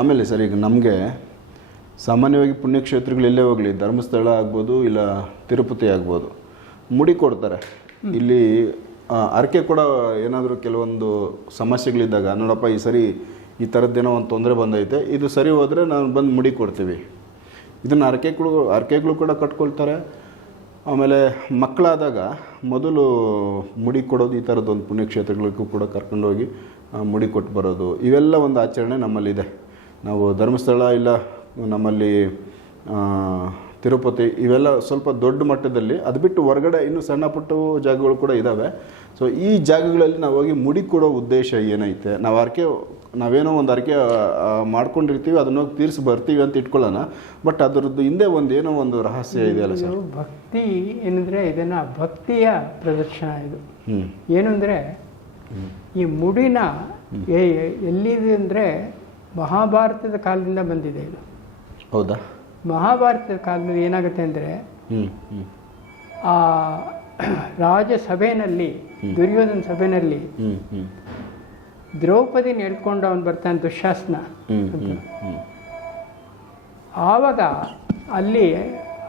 ಆಮೇಲೆ ಸರ್ ಈಗ ನಮಗೆ ಸಾಮಾನ್ಯವಾಗಿ ಪುಣ್ಯಕ್ಷೇತ್ರಗಳು ಎಲ್ಲೇ ಹೋಗಲಿ ಧರ್ಮಸ್ಥಳ ಆಗ್ಬೋದು ಇಲ್ಲ ತಿರುಪತಿ ಆಗ್ಬೋದು ಮುಡಿ ಕೊಡ್ತಾರೆ. ಇಲ್ಲಿ ಅರಕೆ ಕೂಡ ಏನಾದರೂ ಕೆಲವೊಂದು ಸಮಸ್ಯೆಗಳಿದ್ದಾಗ ನೋಡಪ್ಪ ಈ ಸರಿ ಈ ಥರದ್ದೇನೋ ಒಂದು ತೊಂದರೆ ಬಂದೈತೆ ಇದು ಸರಿ ಹೋದರೆ ನಾನು ಬಂದು ಮುಡಿ ಕೊಡ್ತೀವಿ. ಇದನ್ನು ಅರಕೆಗಳು ಅರಕೆಗಳು ಕೂಡ ಕಟ್ಕೊಳ್ತಾರೆ. ಆಮೇಲೆ ಮಕ್ಕಳಾದಾಗ ಮೊದಲು ಮುಡಿ ಕೊಡೋದು ಈ ಥರದ್ದು ಒಂದು ಪುಣ್ಯಕ್ಷೇತ್ರಗಳಿಗೂ ಕೂಡ ಕರ್ಕೊಂಡೋಗಿ ಮುಡಿ ಕೊಟ್ಟು ಬರೋದು ಇವೆಲ್ಲ ಒಂದು ಆಚರಣೆ ನಮ್ಮಲ್ಲಿದೆ. ನಾವು ಧರ್ಮಸ್ಥಳ ಇಲ್ಲ ನಮ್ಮಲ್ಲಿ ತಿರುಪತಿ ಇವೆಲ್ಲ ಸ್ವಲ್ಪ ದೊಡ್ಡ ಮಟ್ಟದಲ್ಲಿ ಅದು ಬಿಟ್ಟು ಹೊರಗಡೆ ಇನ್ನೂ ಸಣ್ಣ ಪುಟ್ಟ ಜಾಗಗಳು ಕೂಡ ಇದ್ದಾವೆ ಸೊ ಈ ಜಾಗಗಳಲ್ಲಿ ನಾವು ಹೋಗಿ ಮುಡಿ ಕೊಡೋ ಉದ್ದೇಶ ಏನೈತೆ? ನಾವು ಅರಕೆ ನಾವೇನೋ ಒಂದು ಅರಕೆ ಮಾಡ್ಕೊಂಡಿರ್ತೀವಿ ಅದನ್ನ ಹೋಗಿ ತೀರಿಸಿ ಬರ್ತೀವಿ ಅಂತ ಇಟ್ಕೊಳ್ಳೋಣ. ಬಟ್ ಅದರದ್ದು ಹಿಂದೆ ಒಂದು ಏನೋ ಒಂದು ರಹಸ್ಯ ಇದೆಯಲ್ಲ ಸರ್? ಭಕ್ತಿ ಏನಂದರೆ ಇದನ್ನು ಭಕ್ತಿಯ ಪ್ರದರ್ಶನ ಇದು. ಏನಂದರೆ ಏನು ಅಂದರೆ ಈ ಮುಡಿನ ಎಲ್ಲಿದೆ ಅಂದರೆ ಮಹಾಭಾರತದ ಕಾಲದಿಂದ ಬಂದಿದೆ ಇದು. ಹೌದಾ? ಮಹಾಭಾರತದ ಕಾಲದಲ್ಲಿ ಏನಾಗುತ್ತೆ ಅಂದರೆ ಆ ದುರ್ಯೋಧನ ಸಭೆಯಲ್ಲಿ ಹ್ಞೂ ಹ್ಞೂ ದ್ರೌಪದಿನ ಎಳ್ಕೊಂಡು ಅವನು ಬರ್ತಾನೆ ದುಶಾಸನ ಆವಾಗ ಅಲ್ಲಿ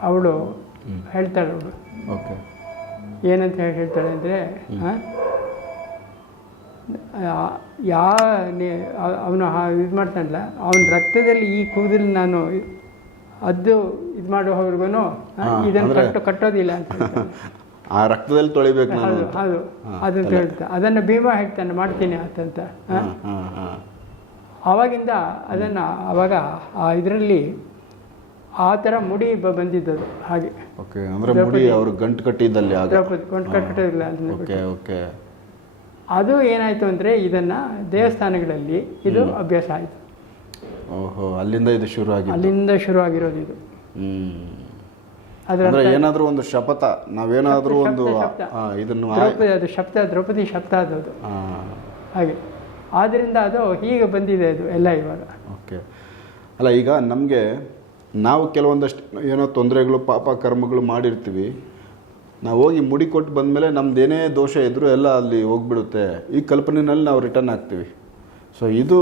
ಅವಳು ಹೇಳ್ತಾಳೆ ಅವಳು. ಓಕೆ. ಏನಂತ ಹೇಳಿ ಹೇಳ್ತಾಳೆ ಅಂದರೆ ಯಾ ಅವನು ಇದು ಮಾಡ್ತಾನಲ್ಲ ಅವನ ರಕ್ತದಲ್ಲಿ ಈ ಕೂದಲು ನಾನು ಅದು ಇದು ಮಾಡುವವರೆಗೂ ಇದನ್ನು ಕಟ್ಟು ಕಟ್ಟೋದಿಲ್ಲ ಅಂತ ಆ ರಕ್ತದಲ್ಲಿ ತೊಳಿಬೇಕು ನಾನು ಹೌದು ಅದನ್ನು. ಹೇಳ್ತಾ ಅದನ್ನು ಭೀಮ ಹೇಳ್ತಾನೆ ಮಾಡ್ತೀನಿ ಅಂತಂತ ಆವಾಗಿಂದ ಅದನ್ನು ಅವಾಗ ಆ ಇದರಲ್ಲಿ ಆ ಥರ ಮುಡಿ ಬ- ಬಂದಿದ್ದದು ಹಾಗೆ. ಓಕೆ ಅಂದರೆ ಮುಡಿ ಅವರು ಗಂಟು ಕಟ್ಟಿದ್ದಲ್ಲಿ ಗಂಟು ದ್ರೌಪದಿ ಅಂತ ಓಕೆ ಓಕೆ ಅದು ಏನಾಯಿತು ಅಂದರೆ ಇದನ್ನು ದೇವಸ್ಥಾನಗಳಲ್ಲಿ ಇದು ಅಭ್ಯಾಸ ಆಯಿತು. ಓಹೋ ಅಲ್ಲಿಂದ ಇದು ಶುರು ಆಗಿದೆ ಅಲ್ಲಿಂದ ಶುರು ಆಗಿರೋದು ಇದು. ಅದರ ಏನಾದರೂ ಒಂದು ಶಪಥ ನಾವೇನಾದರೂ ಒಂದು ಇದನ್ನು ಅದು ಶಬ್ದ ದ್ರೌಪದಿ ಶಬ್ದ ಅದು ಅದು. ಹಾಗೆ. ಆದ್ದರಿಂದ ಅದು ಹೀಗೆ ಬಂದಿದೆ ಅದು ಎಲ್ಲ ಇವಾಗ. ಓಕೆ. ಅಲ್ಲ ಈಗ ನಮಗೆ ನಾವು ಕೆಲವೊಂದಷ್ಟು ಏನೋ ತೊಂದರೆಗಳು ಪಾಪ ಕರ್ಮಗಳು ಮಾಡಿರ್ತೀವಿ. ನಾವು ಹೋಗಿ ಮುಡಿ ಕೊಟ್ಟು ಬಂದಮೇಲೆ ನಮ್ದು ಏನೇ ದೋಷ ಇದ್ದರೂ ಎಲ್ಲ ಅಲ್ಲಿ ಹೋಗ್ಬಿಡುತ್ತೆ. ಈ ಕಲ್ಪನೆಯಲ್ಲಿ ನಾವು ರಿಟರ್ನ್ ಆಗ್ತೀವಿ. ಸೊ ಇದು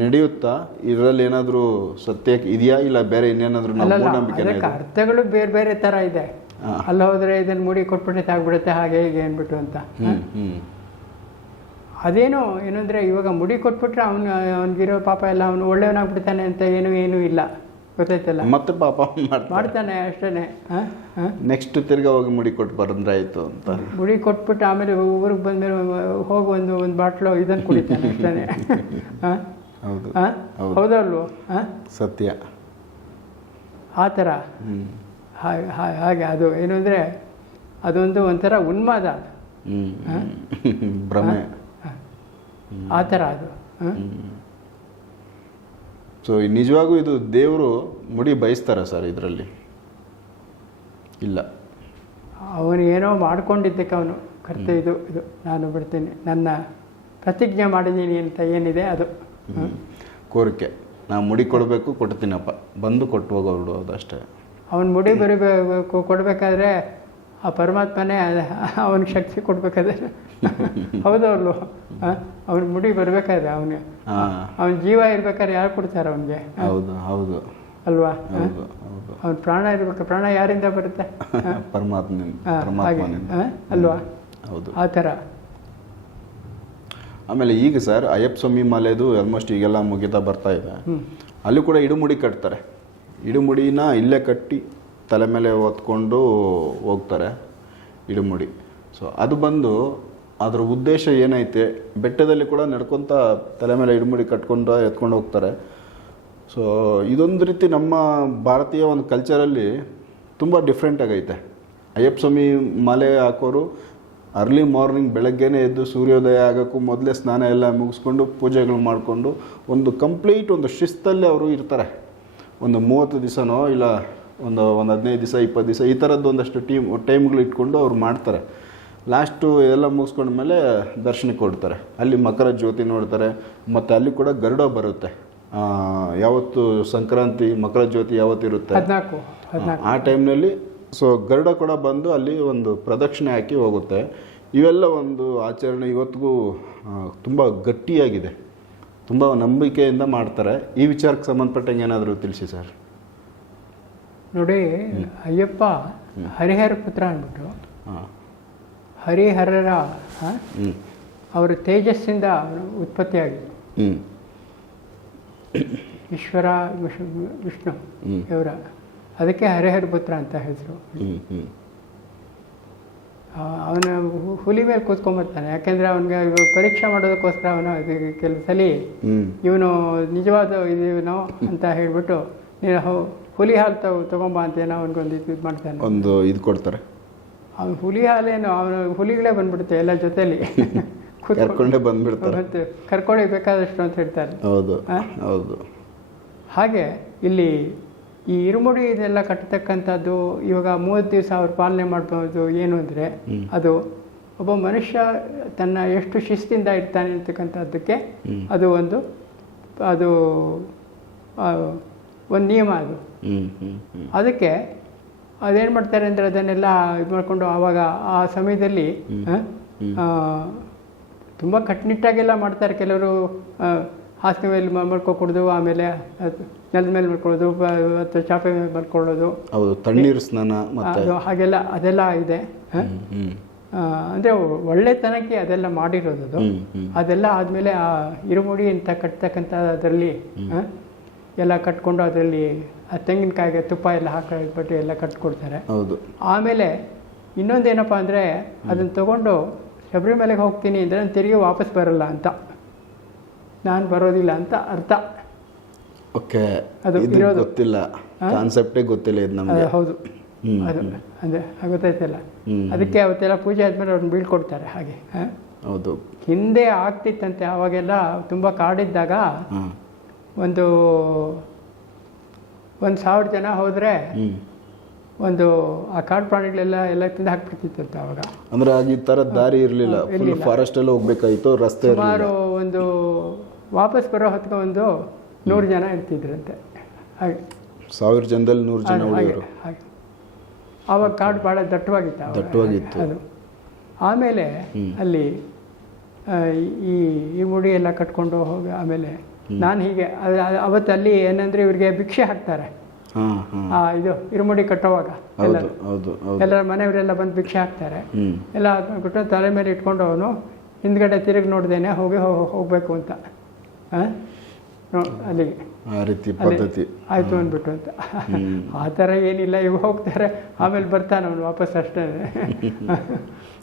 ನಡೆಯುತ್ತಾ? ಇದರಲ್ಲಿ ಏನಾದರೂ ಸತ್ಯ ಇದೆಯಾ? ಇಲ್ಲ ಬೇರೆ ಇನ್ನೇನಾದರೂ ನಂಬಿಕೆ ಅರ್ಥಗಳು ಬೇರೆ ಬೇರೆ ಥರ ಇದೆ. ಅಲ್ಲಿ ಹೋದರೆ ಇದನ್ನು ಮುಡಿ ಕೊಟ್ಬಿಟ್ಟೆ ಆಗ್ಬಿಡುತ್ತೆ ಹಾಗೆ ಹೀಗೆ ಅಂದ್ಬಿಟ್ಟು ಅಂತ. ಅದೇನು ಏನಂದರೆ ಇವಾಗ ಮುಡಿ ಕೊಟ್ಬಿಟ್ರೆ ಅವನು ಅವನಿಗಿರೋ ಪಾಪ ಎಲ್ಲ ಅವನು ಒಳ್ಳೆಯವನಾಗ್ಬಿಡ್ತಾನೆ ಅಂತ ಏನು ಏನೂ ಇಲ್ಲ. ಗೊತ್ತಾಯ್ತಲ್ಲ? ಮತ್ತೆ ಪಾಪ ಮಾಡ್ತಾನೆ. ಅಷ್ಟೇ ನೆಕ್ಸ್ಟ್ ತಿರ್ಗಾ ಹೋಗಿ ಮುಡಿ ಕೊಟ್ಟು ಬರಂದ್ರೆ ಆಯ್ತು ಅಂತ. ಮುಡಿ ಕೊಟ್ಬಿಟ್ಟು ಆಮೇಲೆ ಊರಿಗೆ ಬಂದ್ಮೇಲೆ ಹೋಗಿ ಒಂದು ಒಂದು ಬಾಟ್ಲು ಇದನ್ನು ಕುಡಿತಾನೆ ಅಷ್ಟೇ ಹೌದು. ಹೌದಲ್ವೋ ಸತ್ಯ. ಆ ಥರ? ಹಾಗೆ ಅದು ಏನು ಅಂದರೆ ಅದೊಂದು ಒಂಥರ ಉನ್ಮಾದ ಅದು. ಭ್ರಮೆ. ಆ ಥರ ಅದು. ಹಾಂ? ಸೊ ನಿಜವಾಗೂ ಇದು ದೇವರು ಮುಡಿ ಬಯಸ್ತಾರ ಸರ್ ಇದರಲ್ಲಿ? ಇಲ್ಲ. ಅವನು ಏನೋ ಮಾಡ್ಕೊಂಡಿದ್ದಕ್ಕೆ ಅವನು ಕರ್ತ ಇದು ಇದು ನಾನು ಬಿಡ್ತೀನಿ. ನನ್ನ ಪ್ರತಿಜ್ಞೆ ಮಾಡಿದ್ದೀನಿ ಅಂತ ಏನಿದೆ ಅದು. ಕೋರಿಕೆ. ನಾನು ಮುಡಿ ಕೊಡಬೇಕು ಕೊಡ್ತೀನಪ್ಪ. ಬಂದು ಕೊಟ್ಟು ಹೋಗೋರು ಅಷ್ಟೇ. ಅವನು ಮುಡಿ ಬರಿಬೇಕು ಕೊಡಬೇಕಾದ್ರೆ ಆ ಪರಮಾತ್ಮನೇ ಅವನಿಗೆ ಶಕ್ತಿ ಕೊಡ್ಬೇಕಾದ್ರೆ. ಹೌದವ್ರು ಅವನ ಮುಡಿ ಬರ್ಬೇಕಾದ್ರೆ ಅವನಿಗೆ. ಅವನ ಜೀವ ಇರ್ಬೇಕಾದ್ರೆ ಯಾರು ಕೊಡ್ತಾರೆ ಅವನಿಗೆ? ಹೌದು ಹೌದು. ಅಲ್ವಾ? ಅವನ ಪ್ರಾಣ ಇರ್ಬೇಕು ಪ್ರಾಣ ಯಾರಿಂದ ಬರುತ್ತೆ? ಪರಮಾತ್ಮನಿಂದ ಅಲ್ವಾ? ಹೌದು. ಆ ಥರ. ಆಮೇಲೆ ಈಗ ಸರ್ ಅಯ್ಯಪ್ಪ ಸ್ವಾಮಿ ಮಾಲೆದು ಆಲ್ಮೋಸ್ಟ್ ಈಗೆಲ್ಲ ಮುಗಿತಾ ಬರ್ತಾ ಇದೆ. ಅಲ್ಲಿ ಕೂಡ ಇಡುಮುಡಿ ಕಟ್ತಾರೆ. ಇಡುಮುಡಿನ ಇಲ್ಲೇ ಕಟ್ಟಿ ತಲೆ ಮೇಲೆ ಹೊತ್ಕೊಂಡು ಹೋಗ್ತಾರೆ ಇಡುಮುಡಿ ಸೊ ಅದು ಬಂದು ಅದರ ಉದ್ದೇಶ ಏನೈತೆ, ಬೆಟ್ಟದಲ್ಲಿ ಕೂಡ ನಡ್ಕೊತ ತಲೆ ಮೇಲೆ ಇಡುಮುಡಿ ಕಟ್ಕೊಂಡು ಎತ್ಕೊಂಡು ಹೋಗ್ತಾರೆ. ಸೊ ಇದೊಂದು ರೀತಿ ನಮ್ಮ ಭಾರತೀಯ ಒಂದು ಕಲ್ಚರಲ್ಲಿ ತುಂಬ ಡಿಫ್ರೆಂಟ್ ಆಗೈತೆ. ಅಯ್ಯಪ್ಪ ಸ್ವಾಮಿ ಮಾಲೆ ಹಾಕೋರು ಅರ್ಲಿ ಮಾರ್ನಿಂಗ್ ಬೆಳಗ್ಗೆನೇ ಎದ್ದು ಸೂರ್ಯೋದಯ ಆಗೋಕ್ಕೂ ಮೊದಲೇ ಸ್ನಾನ ಎಲ್ಲ ಮುಗಿಸ್ಕೊಂಡು ಪೂಜೆಗಳು ಮಾಡಿಕೊಂಡು ಒಂದು ಕಂಪ್ಲೀಟ್ ಒಂದು ಶಿಸ್ತಲ್ಲಿ ಅವರು ಇರ್ತಾರೆ. ಒಂದು ಮೂವತ್ತು ದಿವಸನೋ ಇಲ್ಲ ಒಂದು ಒಂದು ಹದಿನೈದು ದಿವಸ ಇಪ್ಪತ್ತು ದಿವಸ ಈ ಥರದ್ದು ಒಂದಷ್ಟು ಟೀಮ್ ಟೈಮ್ಗಳು ಇಟ್ಕೊಂಡು ಅವ್ರು ಮಾಡ್ತಾರೆ. ಲಾಸ್ಟು ಎಲ್ಲ ಮುಗಿಸ್ಕೊಂಡ್ಮೇಲೆ ದರ್ಶನಕ್ಕೆ ಕೊಡ್ತಾರೆ ಅಲ್ಲಿ ಮಕರ ಜ್ಯೋತಿ ನೋಡ್ತಾರೆ. ಮತ್ತು ಅಲ್ಲಿ ಕೂಡ ಗರುಡ ಬರುತ್ತೆ. ಯಾವತ್ತು ಸಂಕ್ರಾಂತಿ ಮಕರ ಜ್ಯೋತಿ ಯಾವತ್ತಿರುತ್ತೆ ಆ ಟೈಮ್ನಲ್ಲಿ ಸೊ ಗರುಡ ಕೂಡ ಬಂದು ಅಲ್ಲಿ ಒಂದು ಪ್ರದಕ್ಷಿಣೆ ಹಾಕಿ ಹೋಗುತ್ತೆ. ಇವೆಲ್ಲ ಒಂದು ಆಚರಣೆ ಇವತ್ತಿಗೂ ತುಂಬ ಗಟ್ಟಿಯಾಗಿದೆ. ತುಂಬ ನಂಬಿಕೆಯಿಂದ ಮಾಡ್ತಾರೆ. ಈ ವಿಚಾರಕ್ಕೆ ಸಂಬಂಧಪಟ್ಟಂಗೆ ಏನಾದರೂ ತಿಳಿಸಿ ಸರ್. ನೋಡಿ ಅಯ್ಯಪ್ಪ ಹರಿಹರ ಪುತ್ರ ಅಂದ್ಬಿಟ್ಟು ಹರಿಹರರ ಅವರ ತೇಜಸ್ಸಿಂದ ಉತ್ಪತ್ತಿಯಾಗಿ ಉತ್ಪತ್ತಿಯಾಗಿದ್ದು ಈಶ್ವರ ವಿಷ್ಣು. ಇವರ ಅದಕ್ಕೆ ಹರಿಹರ ಪುತ್ರ ಅಂತ ಹೆಸರು. ಅವನ ಹುಲಿ ಮೇಲೆ ಕೂತ್ಕೊಂಬರ್ತಾನೆ. ಯಾಕೆಂದ್ರೆ ಅವನಿಗೆ ಪರೀಕ್ಷೆ ಮಾಡೋದಕ್ಕೋಸ್ಕರ ಅವನು ಕೆಲಸಲಿ ಕೆಲವು ಸಲ ಇವನು ನಿಜವಾದ ಇದೀವನೋ ಅಂತ ಹೇಳ್ಬಿಟ್ಟು ನೀನು ಹುಲಿ ಹಾಲು ತಗೊ ತಗೊಂಬ ಅಂತ ಏನೋ ಅವನಿಗೊಂದು ಇದು ಇದು ಮಾಡ್ತಾನೆ. ಒಂದು ಇದು ಕೊಡ್ತಾರೆ. ಅವ್ನು ಹುಲಿ ಹಾಲೇನು ಅವನು ಹುಲಿಗಳೇ ಬಂದ್ಬಿಡುತ್ತೆ ಎಲ್ಲ ಜೊತೆಯಲ್ಲಿ ಕರ್ಕೊಂಡೇ ಬಂದ್ಬಿಡ್ತಾರೆ. ಮತ್ತೆ ಕರ್ಕೊಳಿ ಬೇಕಾದಷ್ಟು ಅಂತ ಹೇಳ್ತಾರೆ. ಹೌದು? ಹೌದು. ಹಾಗೆ ಇಲ್ಲಿ ಈ ಇರುಮುಡಿ ಇದೆಲ್ಲ ಕಟ್ಟತಕ್ಕಂಥದ್ದು ಇವಾಗ ಮೂವತ್ತು ದಿವಸ ಅವ್ರು ಪಾಲನೆ ಮಾಡ್ಬೋದು ಏನು ಅಂದರೆ ಅದು ಒಬ್ಬ ಮನುಷ್ಯ ತನ್ನ ಎಷ್ಟು ಶಿಸ್ತಿಂದ ಇರ್ತಾನೆ ಅಂತಕ್ಕಂಥದ್ದಕ್ಕೆ. ಅದು ಒಂದು ಅದು ಒಂದು ನಿಯಮ ಅದು. ಅದಕ್ಕೆ ಅದೇನು ಮಾಡ್ತಾರೆ ಅಂದರೆ ಅದನ್ನೆಲ್ಲ ಇದು ಮಾಡಿಕೊಂಡು ಆವಾಗ ಆ ಸಮಯದಲ್ಲಿ ತುಂಬ ಕಟ್ಟುನಿಟ್ಟಾಗೆಲ್ಲ ಮಾಡ್ತಾರೆ ಕೆಲವರು ಹಾಸಿನ ಹಾಸಿಗೆ ಮೇಲೆ ಮಲ್ಕೊಕೊಡೋದು ಆಮೇಲೆ ನೆಲದ ಮೇಲೆ ಮಲ್ಕೊಳ್ಳೋದು ಮತ್ತು ಚಾಪೆ ಮೇಲೆ ಮಲ್ಕೊಳ್ಳೋದು ಹೌದು ತಣ್ಣೀರು ಸ್ನಾನ ಅದು ಹಾಗೆಲ್ಲ ಅದೆಲ್ಲ ಇದೆ ಅಂದರೆ ಒಳ್ಳೆತನಕ್ಕೆ ಅದೆಲ್ಲ ಮಾಡಿರೋದು ಅದೆಲ್ಲ ಆದಮೇಲೆ ಆ ಇರುಮುಡಿ ಅಂತ ಕಟ್ತಕ್ಕಂಥ ಅದರಲ್ಲಿ ಎಲ್ಲ ಕಟ್ಕೊಂಡು ಅದರಲ್ಲಿ ಆ ತೆಂಗಿನಕಾಯಿಗೆ ತುಪ್ಪ ಎಲ್ಲ ಹಾಕಿಬಿಟ್ಟು ಎಲ್ಲ ಕಟ್ಕೊಡ್ತಾರೆ. ಹೌದು. ಆಮೇಲೆ ಇನ್ನೊಂದೇನಪ್ಪ ಅಂದರೆ ಅದನ್ನು ತಗೊಂಡು ಶಬರಿಮಲೆಗೆ ಹೋಗ್ತೀನಿ ಅಂದರೆ ನಾನು ತಿರುಗಿ ವಾಪಸ್ ಬರಲ್ಲ ಅಂತ. ನಾನು ಬರೋದಿಲ್ಲ ಅಂತ ಅರ್ಥ. ಓಕೆ. ಅದು ಇರೋದು. ಗೊತ್ತಿಲ್ಲ. ಕಾನ್ಸೆಪ್ಟೇ ಗೊತ್ತಿಲ್ಲ ಇದು ನಮಗೆ. ಹೌದು. ಅದು ಅಂದರೆ ಗೊತ್ತಾಯ್ತಲ್ಲ ಅದಕ್ಕೆ ಅವತ್ತೆಲ್ಲ ಪೂಜೆ ಆದಮೇಲೆ ಅವ್ರನ್ನ ಬೀಳ್ಕೊಡ್ತಾರೆ ಹಾಗೆ? ಹೌದು. ಹಿಂದೆ ಆಗ್ತಿತ್ತಂತೆ ಅವಾಗೆಲ್ಲ ತುಂಬ ಕಾಡಿದ್ದಾಗ ಒಂದು ಒಂದು ಸಾವಿರ ಜನ ಹೋದರೆ ಒಂದು ಆ ಕಾಡು ಪ್ರಾಣಿಗಳೆಲ್ಲ ಎಲ್ಲ ತಿಂದು ಅಂತ ಅವಾಗ. ಅಂದ್ರೆ ಈ ಥರ ದಾರಿ ಇರಲಿಲ್ಲ. ಫುಲ್. ಫಾರೆಸ್ಟ್ ಎಲ್ಲ ಹೋಗ್ಬೇಕಾಯ್ತು ರಸ್ತೆ ಸುಮಾರು ಒಂದು ವಾಪಸ್ ಬರೋ ಹೊತ್ತಿಗೆ ಒಂದು ನೂರು ಜನ ಇರ್ತಿದ್ರಂತೆ. ಹಾಗೆ. ಸಾವಿರ ಜನದಲ್ಲಿ ನೂರು ಜನ ಹುಡುಗರು ಹಾಗೆ ಉಳಿಯೋರು. ಹಾಗೆ ಆವಾಗ ಕಾಡು ಭಾಳ ದಟ್ಟವಾಗಿತ್ತು. ದಟ್ಟವಾಗಿತ್ತು. ಅದು. ಆಮೇಲೆ ಅಲ್ಲಿ ಈ ಈ ಮುಡಿ ಎಲ್ಲ ಕಟ್ಕೊಂಡು ಹೋಗಿ ಆಮೇಲೆ ನಾನು ಹೀಗೆ ಅದು- ಅದು ಅವತ್ತು ಅಲ್ಲಿ ಏನಂದ್ರೆ ಇವರಿಗೆ ಭಿಕ್ಷೆ ಹಾಕ್ತಾರೆ. ಇದು ಇರುಮುಡಿ ಕಟ್ಟುವಾಗ ಎಲ್ಲರ. ಮನೆಯವರೆಲ್ಲ ಬಂದು ಭಿಕ್ಷೆ ಹಾಕ್ತಾರೆ. ಎಲ್ಲ ಬಿಟ್ಟು ತಲೆ ಮೇಲೆ ಇಟ್ಕೊಂಡು ಅವನು ಹಿಂದ್ಗಡೆ ತಿರುಗಿ ನೋಡ್ದೇನೆ ಹೋಗಿ ಹೋಗ್ಬೇಕು ಅಂತ. ಅಲ್ಲಿಗೆ. ಆ ರೀತಿ ಅಲ್ಲಿ ಪದ್ಧತಿ. ಆಯ್ತು ಅಂದ್ಬಿಟ್ಟು ಅಂತ. ಆ ಥರ ಏನಿಲ್ಲ ಇವ್ ಹೋಗ್ತಾರೆ ಆಮೇಲೆ ಬರ್ತಾನೆ ಅವನು ವಾಪಸ್ ಅಷ್ಟೇ.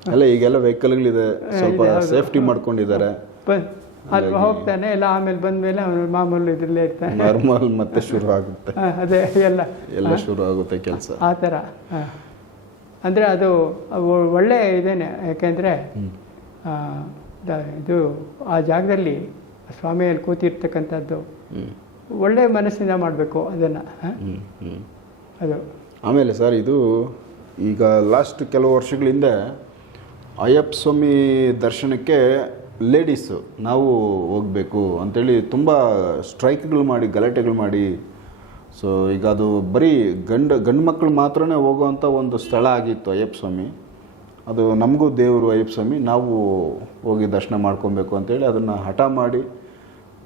ಅಲ್ಲ ಈಗೆಲ್ಲ ವೆಹಿಕಲ್ಗಳಿದೆ ಸ್ವಲ್ಪ ಸೇಫ್ಟಿ ಮಾಡ್ಕೊಂಡಿದ್ದಾರೆ. ಅಲ್ಲಿ ಹೋಗ್ತಾನೆ ಎಲ್ಲ ಆಮೇಲೆ ಬಂದ್ಮೇಲೆ ಅವನು ಮಾಮೂಲು ಇದರಲ್ಲೇ ಇರ್ತಾನೆ. ನಾರ್ಮಲ್ ಮತ್ತೆ ಶುರು ಆಗುತ್ತೆ. ಅದೇ ಎಲ್ಲ. ಎಲ್ಲ ಶುರು ಆಗುತ್ತೆ ಕೆಲಸ. ಆ ಥರ. ಅಂದರೆ ಅದು ಒಳ್ಳೆ ಇದೇನೆ ಯಾಕೆಂದರೆ ಇದು ಆ ಜಾಗದಲ್ಲಿ ಸ್ವಾಮಿಯಲ್ಲಿ ಕೂತಿರ್ತಕ್ಕಂಥದ್ದು ಒಳ್ಳೆ ಮನಸ್ಸಿಂದ ಮಾಡಬೇಕು ಅದನ್ನು ಅದು. ಆಮೇಲೆ ಸರ್ ಇದು ಈಗ ಲಾಸ್ಟ್ ಕೆಲವು ವರ್ಷಗಳಿಂದ ಅಯ್ಯಪ್ಪ ಸ್ವಾಮಿ ದರ್ಶನಕ್ಕೆ ಲೇಡೀಸು ನಾವು ಹೋಗಬೇಕು ಅಂಥೇಳಿ ತುಂಬ ಸ್ಟ್ರೈಕ್ಗಳು ಮಾಡಿ ಗಲಾಟೆಗಳು ಮಾಡಿ. ಸೊ ಈಗ ಅದು ಬರೀ ಗಂಡ ಗಂಡು ಮಕ್ಕಳು ಮಾತ್ರನೇ ಹೋಗುವಂಥ ಒಂದು ಸ್ಥಳ ಆಗಿತ್ತು ಅಯ್ಯಪ್ಪ ಸ್ವಾಮಿ. ಅದು ನಮಗೂ ದೇವರು ಅಯ್ಯಪ್ಪ ಸ್ವಾಮಿ ನಾವು ಹೋಗಿ ದರ್ಶನ ಮಾಡ್ಕೊಬೇಕು ಅಂತೇಳಿ ಅದನ್ನು ಹಠ ಮಾಡಿ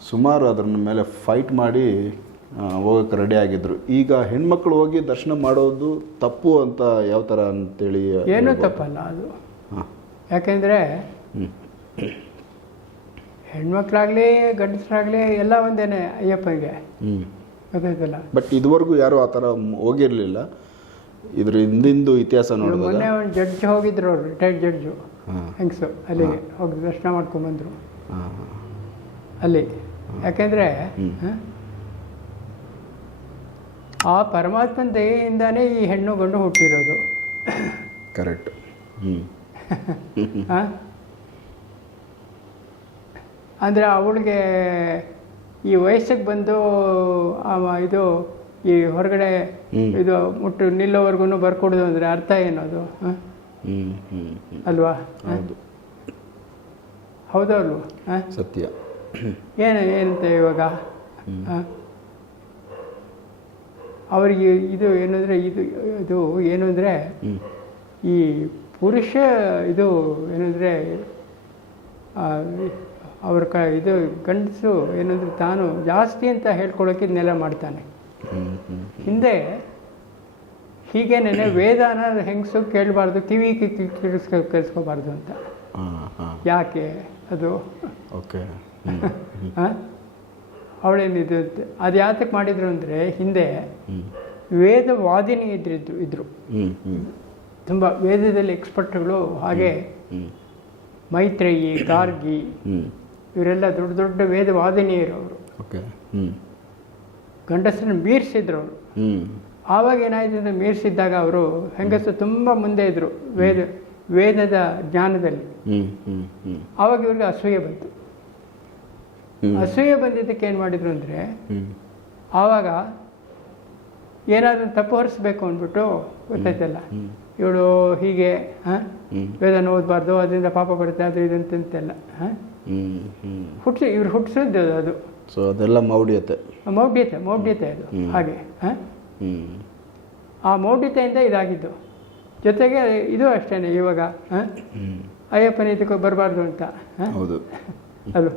ಸುಮಾರು ಅದರ ಮೇಲೆ ಫೈಟ್ ಮಾಡಿ ಹೋಗೋಕ್ಕೆ ರೆಡಿ ಆಗಿದ್ರು. ಈಗ ಹೆಣ್ಮಕ್ಳು ಹೋಗಿ ದರ್ಶನ ಮಾಡೋದು ತಪ್ಪು ಅಂತ ಯಾವ ಥರ ಅಂತೇಳಿ ಏನೂ ತಪ್ಪಲ್ಲ ಅದು. ಹಾಂ. ಯಾಕೆಂದರೆ ಹ್ಞೂ ಹೆಣ್ಮಕ್ಳಾಗಲಿ ಗಂಡಸರಾಗಲಿ ಎಲ್ಲ ಒಂದೇನೆ ಅಯ್ಯಪ್ಪನಿಗೆ. ಹ್ಞೂ ಗೊತ್ತಾಯ್ತಲ್ಲ ಬಟ್ ಇದುವರೆಗೂ ಯಾರು ಆ ಥರ ಹೋಗಿರಲಿಲ್ಲ. ಇದ್ರ ಹಿಂದಿಂದು ಇತಿಹಾಸ ನೋಡಿ ಮೊನ್ನೆ ಒಂದು ಜಡ್ಜ್ ಹೋಗಿದ್ರು ಅವರು ರಿಟೈರ್ಡ್ ಜಡ್ಜು ಹಾಂ. ಹೆಂಗಸು ಅಲ್ಲಿಗೆ ಹೋಗಿ ದರ್ಶನ ಮಾಡ್ಕೊಂಬಂದರು ಹಾಂ ಅಲ್ಲಿ. ಯಾಕೆಂದರೆ. ಆ ಪರಮಾತ್ಮನ ದಯೆಯಿಂದಾನೇ ಈ ಹೆಣ್ಣು ಗಂಡು ಹುಟ್ಟಿರೋದು. ಕರೆಕ್ಟ್ ಹ್ಞೂ ಆ? ಅಂದರೆ ಅವಳಿಗೆ ಈ ವಯಸ್ಸಿಗೆ ಬಂದು ಇದು ಈ ಹೊರಗಡೆ ಇದು ಮುಟ್ಟು ನಿಲ್ಲೋವರೆಗೂ ಬರ್ಕೊಡೋದು ಅಂದರೆ ಅರ್ಥ ಏನು ಅದು? ಅಲ್ವಾ? ಹೌದಲ್ವ? ಸತ್ಯ. ಏನು ಏನಂತ ಇವಾಗ? ಅವರಿಗೆ ಇದು ಏನಂದ್ರೆ ಇದು ಇದು ಏನು ಅಂದರೆ ಈ ಪುರುಷ ಇದು ಏನಂದರೆ ಅವ್ರ ಕ ಇದು ಗಂಡಸು ಏನಂದ್ರೆ ತಾನು ಜಾಸ್ತಿ ಅಂತ ಹೇಳ್ಕೊಳ್ಳೋಕೆ ಇದನ್ನೆಲ್ಲ ಮಾಡ್ತಾನೆ. ಹಿಂದೆ ಹೀಗೇನೆ ವೇದಾನ ಹೆಂಗಸು ಕೇಳಬಾರ್ದು ಕಿವಿ ಕೇಳಿಸ್ಕೊ ಕೇಳಿಸ್ಕೋಬಾರ್ದು ಅಂತ. ಯಾಕೆ ಅದು? ಓಕೆ. ಅವಳೇನಿದು ಅದು ಯಾತಕ್ಕೆ ಮಾಡಿದ್ರು ಅಂದರೆ ಹಿಂದೆ ವೇದ ವೇದವಾದಿನಿ ಇದ್ರಿದ್ದು ಇದ್ರು ತುಂಬ ವೇದದಲ್ಲಿ ಎಕ್ಸ್ಪರ್ಟ್ಗಳು ಹಾಗೆ ಮೈತ್ರೇಯಿ ಗಾರ್ಗಿ ಇವರೆಲ್ಲ ದೊಡ್ಡ ದೊಡ್ಡ ವೇದವಾದಿನಿಯರು ಅವರು. Okay hmm. ಗಂಡಸರನ್ನ ಮೀರಿಸಿದ್ರು ಅವರು. ಆವಾಗ ಏನಾಯ್ತು ಅಂದರೆ ಮೀರಿಸಿದ್ದಾಗ ಅವರು ಹೆಂಗಸರು ತುಂಬ ಮುಂದೆ ಇದ್ದರು ವೇದ ವೇದದ ಜ್ಞಾನದಲ್ಲಿ. ಆವಾಗ ಇವ್ರಿಗೆ ಅಸೂಯೆ ಬಂತು. ಅಸೂಯೆ ಬಂದಿದ್ದಕ್ಕೆ ಏನು ಮಾಡಿದ್ರು ಅಂದರೆ ಆವಾಗ ಏನಾದರೂ ತಪ್ಪು ಹೊರಿಸ್ಬೇಕು ಅಂದ್ಬಿಟ್ಟು ಗೊತ್ತಾಯ್ತಲ್ಲ? ಇವಳು ಹೀಗೆ ಹಾಂ? ವೇದನ ಓದಬಾರ್ದು ಅದರಿಂದ ಪಾಪ ಬರುತ್ತೆ ಅದು ಇದಂತೆಲ್ಲ ಹಾಂ? ಹುಟ್ಟಿಸಿ ಇವ್ರು ಹುಟ್ಟಿಸಿದ್ದು ಅದು. ಸೊ ಅದೆಲ್ಲ ಮೌಢ್ಯತೆ. ಮೌಢ್ಯತೆ ಮೌಢ್ಯತೆ ಅದು. ಹಾಗೆ ಆ ಮೌಢ್ಯತೆಯಿಂದ ಇದಾಗಿದ್ದು. ಜೊತೆಗೆ ಇದು ಅಷ್ಟೇ ಇವಾಗ ಅಯ್ಯಪ್ಪನ ಇದಕ್ಕೆ ಬರಬಾರ್ದು ಅಂತ ಹೌದು. ಅದು.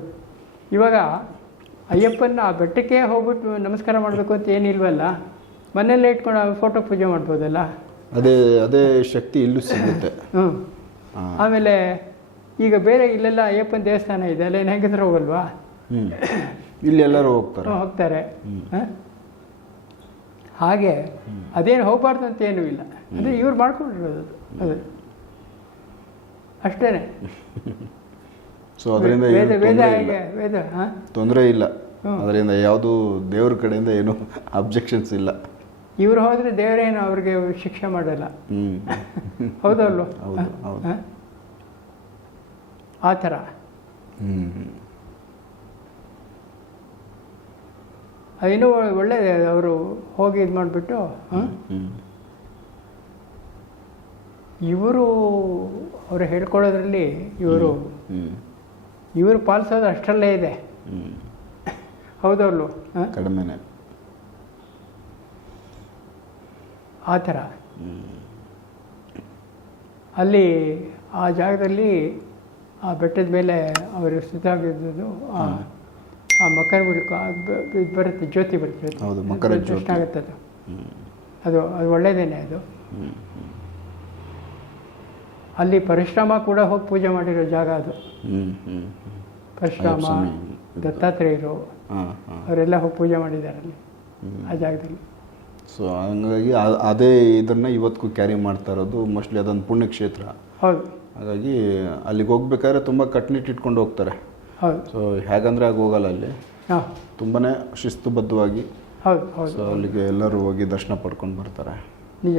ಇವಾಗ ಅಯ್ಯಪ್ಪನ ಆ ಬೆಟ್ಟಕ್ಕೆ ಹೋಗ್ಬಿಟ್ಟು ನಮಸ್ಕಾರ ಮಾಡಬೇಕು ಅಂತ ಏನಿಲ್ವಲ್ಲ ಮನೆಯಲ್ಲೇ ಇಟ್ಕೊಂಡು ಫೋಟೋ ಪೂಜೆ ಮಾಡ್ಬೋದಲ್ಲ? ಅದೇ ಅದೇ ಶಕ್ತಿ ಇಲ್ಲೂ ಸಿಗುತ್ತೆ. ಹ್ಞೂ ಆಮೇಲೆ ಈಗ ಬೇರೆ ಇಲ್ಲೆಲ್ಲ ಅಯ್ಯಪ್ಪನ ದೇವಸ್ಥಾನ ಇದೆ ಅಲ್ಲೇನು ಹೆಂಗಿದ್ರೆ ಹೋಗಲ್ವಾ? ಇಲ್ಲಿ ಎಲ್ಲರೂ ಹೋಗ್ತಾರೆ. ಹೋಗ್ತಾರೆ? ಹಾಗೆ ಅದೇನು ಹೋಗಬಾರ್ದು ಅಂತ ಏನೂ ಇಲ್ಲ ಅಂದರೆ ಇವ್ರು ಮಾಡ್ಕೊಂಡಿರೋದು ಅದು. ಅಷ್ಟೇ ಸೊ ಅದರಿಂದ ವೇದ ತೊಂದರೆ ಇಲ್ಲ. ಅದರಿಂದ ಯಾವುದು ದೇವ್ರ ಕಡೆಯಿಂದ ಏನು ಅಬ್ಜೆಕ್ಷನ್ಸ್ ಇಲ್ಲ. ಇವ್ರು ಹೋದರೆ ದೇವರೇನು ಅವ್ರಿಗೆ ಶಿಕ್ಷೆ ಮಾಡಲ್ಲ? ಹೌದಲ್ವ? ಹೌದು, ಹೌದು. ಆ ಥರ. ಇನ್ನೂ ಒಳ್ಳೆ ಅವರು ಹೋಗಿ ಇದು ಮಾಡಿಬಿಟ್ಟು ಇವರು ಅವರು ಹೇಳ್ಕೊಳ್ಳೋದ್ರಲ್ಲಿ ಇವರು ಇವರು ಪಾಲಿಸೋದು ಅಷ್ಟರಲ್ಲೇ ಇದೆ. ಹ್ಮ್ ಹೌದಲ್ವ ಹಾಂ? ಕಡಿಮೆನೆ. ಆ ಥರ. ಅಲ್ಲಿ ಆ ಜಾಗದಲ್ಲಿ ಆ ಬೆಟ್ಟದ ಮೇಲೆ ಅವರು ಸುತ್ತಾಗಿದ್ದು ಆ ಆ ಮಕರ ಬಿಡುಕು ಇದು ಬರುತ್ತೆ ಜ್ಯೋತಿ ಬರುತ್ತೆ ಹೌದು, ಮಕರ ಜ್ಯೋತಿ. ಆಗುತ್ತೆ ಅದು ಅದು ಅದು. ಒಳ್ಳೆಯದೇನೆ ಅದು ಅಲ್ಲಿ ಪರಿಶ್ರಮ ಕೂಡ ಹೋಗಿ ಪೂಜೆ ಮಾಡಿರೋ ಜಾಗ ಅದು. ಪರಶುರಾಮ. ದತ್ತಾತ್ರೇಯರು ಅವರೆಲ್ಲ ಹೋಗಿ ಪೂಜೆ ಮಾಡಿದ್ದಾರೆ ಅಲ್ಲಿ ಆ ಜಾಗದಲ್ಲಿ. ಸೊ ಹಂಗಾಗಿ ಅದೇ ಇದನ್ನ ಇವತ್ತಿಗೂ ಕ್ಯಾರಿ ಮಾಡ್ತಾ ಇರೋದು ಮೋಸ್ಟ್ಲಿ ಅದೊಂದು ಪುಣ್ಯಕ್ಷೇತ್ರ. ಹೌದು. ಹಾಗಾಗಿ ಅಲ್ಲಿಗೆ ಹೋಗ್ಬೇಕಾದ್ರೆ ತುಂಬ ಕಟ್ಟುನಿಟ್ಟು ಇಟ್ಕೊಂಡು ಹೋಗ್ತಾರೆ. ಹೌದು. ಸೊ ಹೇಗಂದ್ರೆ ಆಗ ಹೋಗಲ್ಲ ಅಲ್ಲಿ. ಹಾಂ. ತುಂಬಾ ಶಿಸ್ತುಬದ್ಧವಾಗಿ. ಹೌದು ಹೌದು. ಸೊ ಅಲ್ಲಿಗೆ ಎಲ್ಲರೂ ಹೋಗಿ ದರ್ಶನ ಪಡ್ಕೊಂಡು ಬರ್ತಾರೆ. ನಿಜ.